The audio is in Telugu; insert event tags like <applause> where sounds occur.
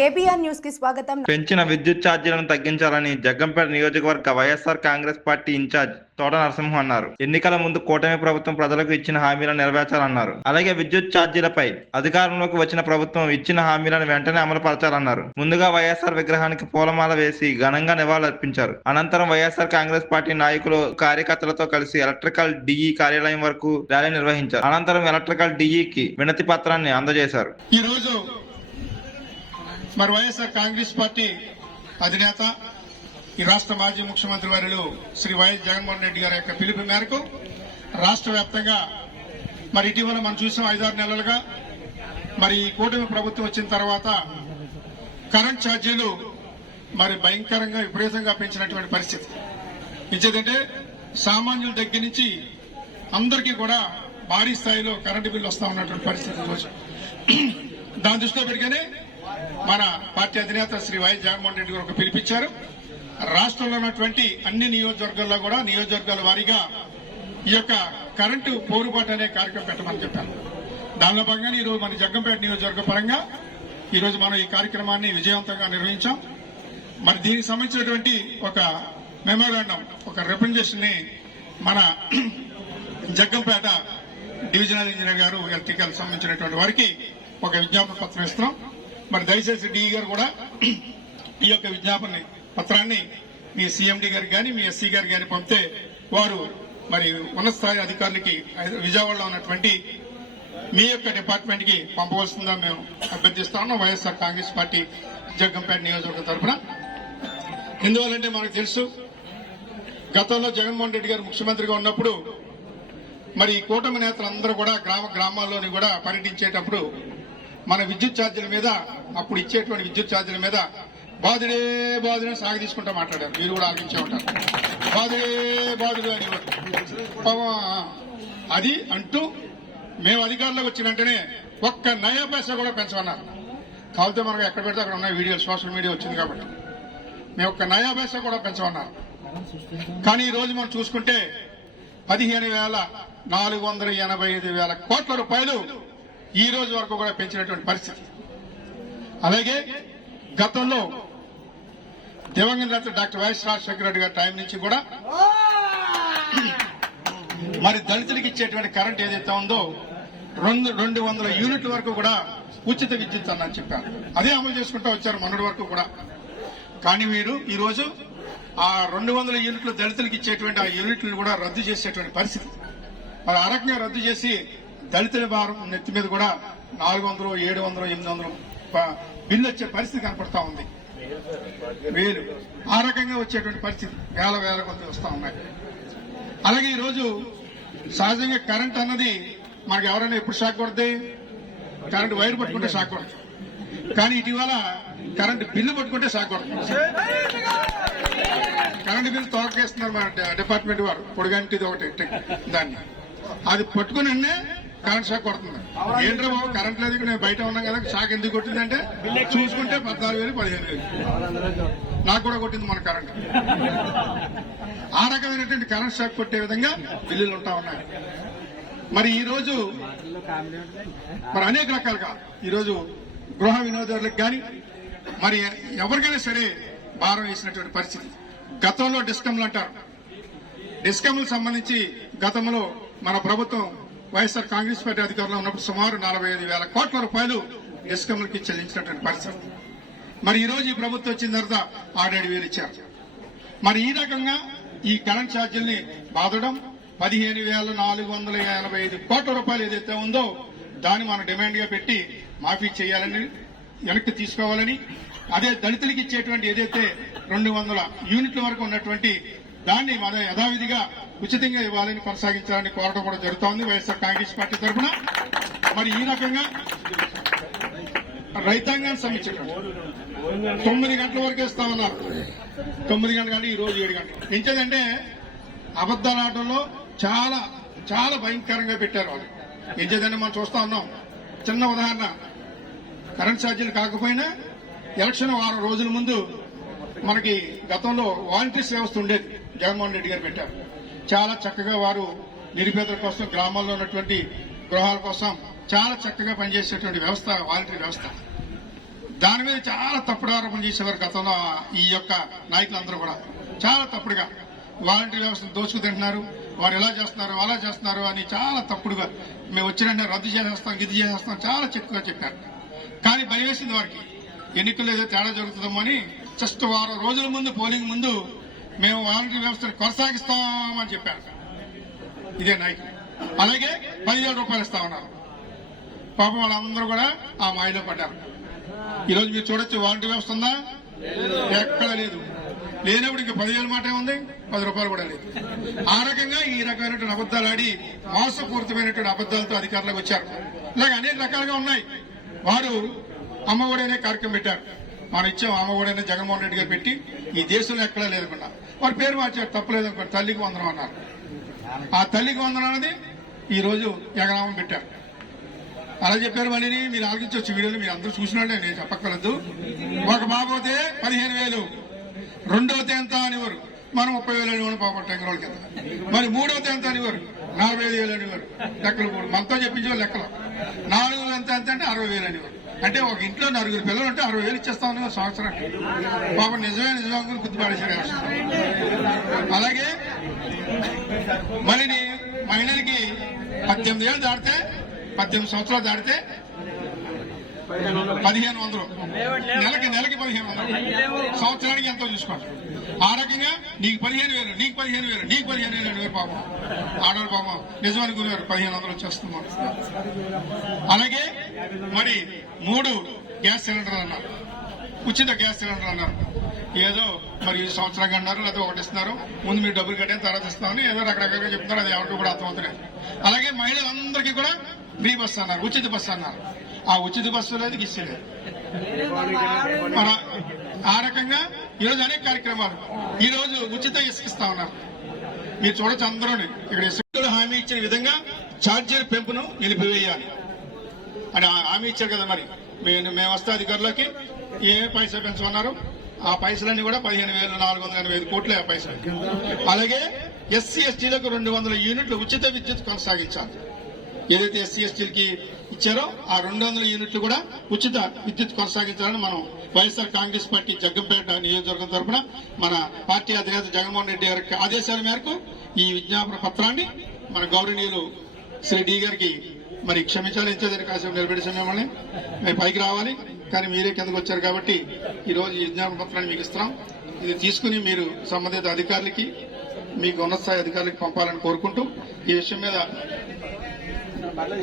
కేబీఆర్ న్యూస్కి స్వాగతం. పెంచిన విద్యుత్ ఛార్జీలను తగ్గించాలని జగ్గంపేట నియోజకవర్గ వైఎస్ఆర్ కాంగ్రెస్ పార్టీ ఇన్ఛార్జ్ తోట నరసింహ అన్నారు. ఎన్నికల ముందు కూటమి ప్రభుత్వం ప్రజలకు ఇచ్చిన హామీలను నెరవేర్చాలన్నారు. అలాగే విద్యుత్ ఛార్జీలపై అధికారంలోకి వచ్చిన ప్రభుత్వం ఇచ్చిన హామీలను వెంటనే అమలు పరచాలన్నారు ముందుగా వైఎస్ఆర్ విగ్రహానికి పూలమాల వేసి ఘనంగా నివాళులర్పించారు. అనంతరం వైఎస్ఆర్ కాంగ్రెస్ పార్టీ నాయకులు కార్యకర్తలతో కలిసి ఎలక్ట్రికల్ డిఈ కార్యాలయం వరకు ర్యాలీ నిర్వహించారు. అనంతరం ఎలక్ట్రికల్ డిఈకి వినతి పత్రాన్ని అందజేశారు. ఈ రోజు మరి వైఎస్ఆర్ కాంగ్రెస్ పార్టీ అధినేత ఈ రాష్ట్ర మాజీ ముఖ్యమంత్రి వర్యులు శ్రీ వైఎస్ జగన్మోహన్ రెడ్డి గారి యొక్క పిలుపు మేరకు రాష్ట్ర వ్యాప్తంగా మరి ఇటీవల మనం చూసాం ఐదారు నెలలుగా మరి ఈ కూటమి ప్రభుత్వం వచ్చిన తర్వాత కరెంట్ ఛార్జీలు మరి భయంకరంగా విపరీతంగా పెంచినటువంటి పరిస్థితి. ఇచ్చేదంటే సామాన్యుల దగ్గర నుంచి అందరికీ కూడా భారీ స్థాయిలో కరెంటు బిల్లు వస్తా ఉన్నటువంటి పరిస్థితి ఈరోజు. దాని దృష్టిలో పెరిగానే మన పార్టీ అధినేత శ్రీ వైఎస్ జగన్మోహన్ రెడ్డి గారు పిలిపించారు. రాష్ట్రంలో ఉన్నటువంటి అన్ని నియోజకవర్గాల్లో కూడా నియోజకవర్గాల వారీగా ఈ యొక్క కరెంటు పోరుబాటు అనే కార్యక్రమం పెట్టమని చెప్పారు. దానిలో భాగంగా ఈరోజు మన జగ్గంపేట నియోజకవర్గ పరంగా ఈరోజు మనం ఈ కార్యక్రమాన్ని విజయవంతంగా నిర్వహించాం. మరి దీనికి సంబంధించినటువంటి ఒక మెమోరాండం ఒక రిప్రజెంటేషన్ని మన <clears throat> జగ్గంపేట డివిజనల్ ఇంజనీర్ గారు ఎలక్ట్రికల్ సంబంధించినటువంటి వారికి ఒక విజ్ఞాపన పత్రం ఇస్తున్నాం. మరి దయచేసి డిఈ గారు కూడా ఈ యొక్క విజ్ఞాపన పత్రాన్ని మీ సీఎండి గారికి కానీ మీ ఎస్సీ గారికి కానీ పంపితే వారు మరి ఉన్నత స్థాయి అధికారులకి విజయవాడలో ఉన్నటువంటి మీ యొక్క డిపార్ట్మెంట్కి పంపవలసిందా మేము అభ్యర్థిస్తా ఉన్నాం. వైఎస్ఆర్ కాంగ్రెస్ పార్టీ జగ్గంపేట నియోజకవర్గం తరఫున ఎందువల్లంటే మనకు తెలుసు గతంలో జగన్మోహన్ రెడ్డి గారు ముఖ్యమంత్రిగా ఉన్నప్పుడు మరి కూటమి నేతలందరూ కూడా గ్రామ గ్రామాల్లోని కూడా పర్యటించేటప్పుడు మన విద్యుత్ ఛార్జీల మీద అప్పుడు ఇచ్చేటువంటి విద్యుత్ ఛార్జీల మీద బాధుడే బాధుడే సాగు తీసుకుంటా మాట్లాడారు. మీరు కూడా ఆలోచించే ఉంటారు. బాధుడే బాధుడు అని అది అంటూ మేము అధికారంలోకి వచ్చిన వెంటనే ఒక్క నయా పైసా కూడా పెంచమన్నారు. కాకపోతే మనకు ఎక్కడ పెడితే అక్కడ ఉన్నాయి వీడియో సోషల్ మీడియా వచ్చింది కాబట్టి. మేము ఒక్క నయా పైసా కూడా పెంచమన్నారు. కానీ ఈ రోజు మనం చూసుకుంటే పదిహేను వేల నాలుగు వందల ఎనభై ఐదు వేల కోట్ల రూపాయలు ఈ రోజు వరకు కూడా పెంచినటువంటి పరిస్థితి. అలాగే గతంలో దివంగత డాక్టర్ వైఎస్ రాజశేఖర రెడ్డి గారి టైం నుంచి కూడా మరి దళితులకు ఇచ్చేటువంటి కరెంట్ ఏదైతే ఉందో రెండు రెండు వందల యూనిట్ల వరకు కూడా ఉచిత విద్యుత్ అన్నని చెప్పారు. అదే అమలు చేసుకుంటూ వచ్చారు మొన్నటి వరకు కూడా. కానీ మీరు ఈరోజు ఆ రెండు వందల యూనిట్లు దళితులకు ఇచ్చేటువంటి ఆ యూనిట్లను కూడా రద్దు చేసేటువంటి పరిస్థితి. మరి ఆ రకంగా రద్దు చేసి దళితుల భారం నెత్తి మీద కూడా నాలుగు వందలు ఏడు వందలు ఎనిమిది వందలు బిల్లు వచ్చే పరిస్థితి కనపడతా ఉంది. వేలు. ఆ రకంగా వచ్చేటువంటి పరిస్థితి వేల వేల కొద్ది వస్తూ ఉన్నాయి. అలాగే ఈరోజు సహజంగా కరెంట్ అన్నది మనకి ఎవరైనా ఎప్పుడు షాక్ కొడుతుంది కరెంట్ వైర్ పట్టుకుంటే షాక్ కొడుతుంది కానీ ఇటీవల కరెంట్ బిల్లు పట్టుకుంటే షాక్ కొడుతుంది కరెంట్ బిల్లు తోకేస్తున్నారు మన డిపార్ట్మెంట్ వారు. పొడిగంటిది ఒకటి దాన్ని. అది పట్టుకుని కరెంట్ షాక్ కొడుతుంది. ఏంట్రా బాబు కరెంట్ లేదు నేను బయట ఉన్నాం కదా షాక్ ఎందుకు కొట్టిందంటే చూసుకుంటే పద్నాలుగు వేలు పదిహేను వేలు. నాకు కూడా కొట్టింది మన కరెంట్. ఆ రకమైనటువంటి కరెంట్ షాక్ కొట్టే విధంగా బిల్లులు ఉంటా ఉన్నాయి. మరి ఈ రోజు మరి అనేక రకాలుగా ఈరోజు గృహ వినోదారులకు కానీ మరి ఎవరికైనా సరే భారం వేసినటువంటి పరిస్థితి. గతంలో డిస్కమ్లు అంటారు. డిస్కమ్లకు సంబంధించి గతంలో మన ప్రభుత్వం వైఎస్ఆర్ కాంగ్రెస్ పార్టీ అధికారంలో ఉన్నప్పుడు సుమారు నలభై ఐదు వేల కోట్ల రూపాయలు డిస్కమ్లకి చెల్లించినటువంటి పరిస్థితి. మరి ఈ రోజు ఈ ప్రభుత్వం వచ్చిన తర్వాత ఆరేడు వేలు ఇచ్చారు. మరి ఈ రకంగా ఈ కరెంట్ ఛార్జీల్ని బాధడం పదిహేను వేల నాలుగు వందల ఎనభై ఐదు కోట్ల రూపాయలు ఏదైతే ఉందో దాన్ని మనం డిమాండ్గా పెట్టి మాఫీ చేయాలని వెనక్కి తీసుకోవాలని అదే దళితులకి ఇచ్చేటువంటి ఏదైతే రెండు వందల యూనిట్ల వరకు ఉన్నటువంటి దాన్ని మన యథావిధిగా ఉచితంగా ఇవ్వాలని కొనసాగించాలని కోరడం కూడా జరుగుతోంది. వైఎస్ఆర్ కాంగ్రెస్ పార్టీ తరఫున. మరి ఈ రకంగా రైతాంగాన్ని సమీక్ష తొమ్మిది గంటల వరకు ఇస్తామన్నారు తొమ్మిది గంటల కానీ ఈ రోజు ఏడు గంటలు. ఎంచేదంటే అబద్దాలాటంలో చాలా చాలా భయంకరంగా పెట్టారు వాళ్ళు. ఏం చేద్దంటే మనం చూస్తా ఉన్నాం. చిన్న ఉదాహరణ. కరెంట్ ఛార్జీలు కాకపోయినా ఎలక్షన్ వారం రోజుల ముందు మనకి గతంలో వాలంటీర్స్ వ్యవస్థ ఉండేది. జగన్మోహన్ రెడ్డి గారు పెట్టారు. చాలా చక్కగా వారు నిరుపేదల కోసం గ్రామాల్లో ఉన్నటువంటి గృహాల కోసం చాలా చక్కగా పనిచేసేటువంటి వ్యవస్థ వాలంటరీ వ్యవస్థ. దాని మీద చాలా తప్పుడు ఆరోపణ చేసేవారు గతంలో ఈ యొక్క నాయకులందరూ కూడా. చాలా తప్పుడుగా. వాలంటరీ వ్యవస్థను దోచుకు తింటున్నారు వారు ఎలా చేస్తున్నారు అలా చేస్తున్నారు అని చాలా తప్పుడుగా. మేము వచ్చిన రద్దు చేసేస్తాం ఇది చేసేస్తాం చాలా చెక్కుగా చెప్పారు. కానీ భయం వేసింది వారికి. ఎన్నికల్లో ఏదో తేడా జరుగుతుందేమో అని జస్ట్ వారం రోజుల ముందు పోలింగ్ ముందు మేము వాలంటీర్ వ్యవస్థను కొనసాగిస్తామని చెప్పారు ఇదే నాయకులు. అలాగే పదివేల రూపాయలు ఇస్తా ఉన్నారు. పాపం వాళ్ళందరూ కూడా ఆ మాయలో పడ్డారు. ఈరోజు మీరు చూడొచ్చు వాలంటీర్ వ్యవస్థ ఉందా? ఎక్కడ లేదు. లేనప్పుడు ఇంకా పదివేల మాట ఉంది పది రూపాయలు కూడా లేదు. ఆ రకంగా ఈ రకమైనటువంటి అబద్దాలు ఆడి మోసపూరితమైనటువంటి అబద్దాలతో అధికారులకు వచ్చారు. ఇలాగ అనేక రకాలుగా ఉన్నాయి. వారు అమ్మఒడి అనే కార్యక్రమం పెట్టారు. మనం ఇచ్చాం అమ్మఒడి అనే జగన్మోహన్ రెడ్డి గారు పెట్టి ఈ దేశంలో ఎక్కడా లేదనుకున్నా. వారి పేరు మార్చారు తప్పలేదు అనుకోండి తల్లికి వందనం అన్నారు. ఆ తల్లికి వందనం అనేది ఈ రోజు పెట్టారు. అలా చెప్పారు మళ్ళీ మీరు ఆలోచించవచ్చు వీడియోలు మీరు అందరూ చూసినట్టే నేను చెప్పక్కర్లేదు. ఒక బాబోతే పదిహేను వేలు రెండోతే ఎంత అనేవారు మనం ముప్పై వేలు అనేవారు పాపం టెంగరోళ్ళ కింద. మరి మూడోతే ఎంత అనేవారు నలభై ఐదు వేలు అనేవారు లెక్కలు కూడా మనతో చెప్పించే లెక్కలు. నాలుగు ఎంత ఎంత అంటే అరవై వేలు అనేవారు అంటే ఒక ఇంట్లో నలుగురు పిల్లలు ఉంటే అరవై వేలు ఇచ్చేస్తాం అనేవారు సంవత్సరానికి. పాపం నిజమే నిజమే అనుకుని అలాగే మళ్ళీ మహిళలకి పద్దెనిమిది ఏళ్ళు దాటితే పద్దెనిమిది సంవత్సరాలు దాటితే పదిహేను వందలు. నెలకి నెలకి పదిహేను వందలు. సంవత్సరానికి ఎంతో చూసుకోండి ఆ రకంగా నీకు పదిహేను వేలు నీకు పదిహేను వేలు నీకు పదిహేను వేలు పాపం. ఆడవాళ్ళు పాపం నిజం అనుకునేవారు పదిహేను వందలు వచ్చేస్తున్నాం అలాగే మరి మూడు గ్యాస్ సిలిండర్ అన్నారు. ఉచిత గ్యాస్ సిలిండర్ అన్నారు. ఏదో మరి ఈ అన్నారు లేదా ఒకటి ఇస్తున్నారు. ముందు మీరు డబ్బులు కట్టే తర్వాత ఇస్తామని ఏదో రకరకాలుగా చెప్తున్నారు. అది ఎవరికి కూడా అర్థమవుతున్నాయి అలాగే మహిళలందరికీ కూడా ఫ్రీ బస్సు అన్నారు ఉచిత బస్సు అన్నారు. ఆ ఉచిత బస్సు లేదు గిస్సు లేదు మన ఆ రకంగా ఈరోజు అనేక కార్యక్రమాలు. ఈ రోజు ఉచిత ఇసుక ఇస్తా ఉన్నారు. మీరు చూడొచ్చు అందరూ ఇక్కడ ఇసుక హామీ ఇచ్చిన విధంగా ఛార్జీల పెంపును నిలిపివేయాలి. అని ఆ- హామీ ఇచ్చారు కదా మరి. మేము మేము వస్తే అధికారులకి ఏ పైసా పెంచమన్నారు? ఆ పైసలన్నీ కూడా పదిహేను వేల నాలుగు వందల ఎనభై ఐదు కోట్లే ఆ పైసలు. అలాగే ఎస్సీ ఎస్టీలకు రెండు వందల యూనిట్లు ఉచిత విద్యుత్ కొనసాగించాలి. ఏదైతే ఎస్సీ ఎస్టీలకి ఇచ్చారో ఆ రెండు వందల యూనిట్లు కూడా ఉచిత విద్యుత్ కొనసాగించాలని మనం వైఎస్ఆర్ కాంగ్రెస్ పార్టీ జగ్గంపేట నియోజకవర్గం తరఫున మన పార్టీ అధినేత జగన్మోహన్ రెడ్డి గారి ఆదేశాల మేరకు ఈ విజ్ఞాపన పత్రాన్ని మన గౌరవనీయులు శ్రీ డి గారికి మరి క్షమించాలి ఇచ్చేదని కాసేపు నిలబెట్టే మిమ్మల్ని. మేము పైకి రావాలి కానీ మీరే కిందకు వచ్చారు కాబట్టి ఈరోజు ఈ విజ్ఞాపన పత్రాన్ని మీకు ఇస్తున్నాం. ఇది తీసుకుని మీరు సంబంధిత అధికారులకి మీకు ఉన్నత స్థాయి అధికారులకు పంపాలని కోరుకుంటూ ఈ విషయం మీద మళ్ళీ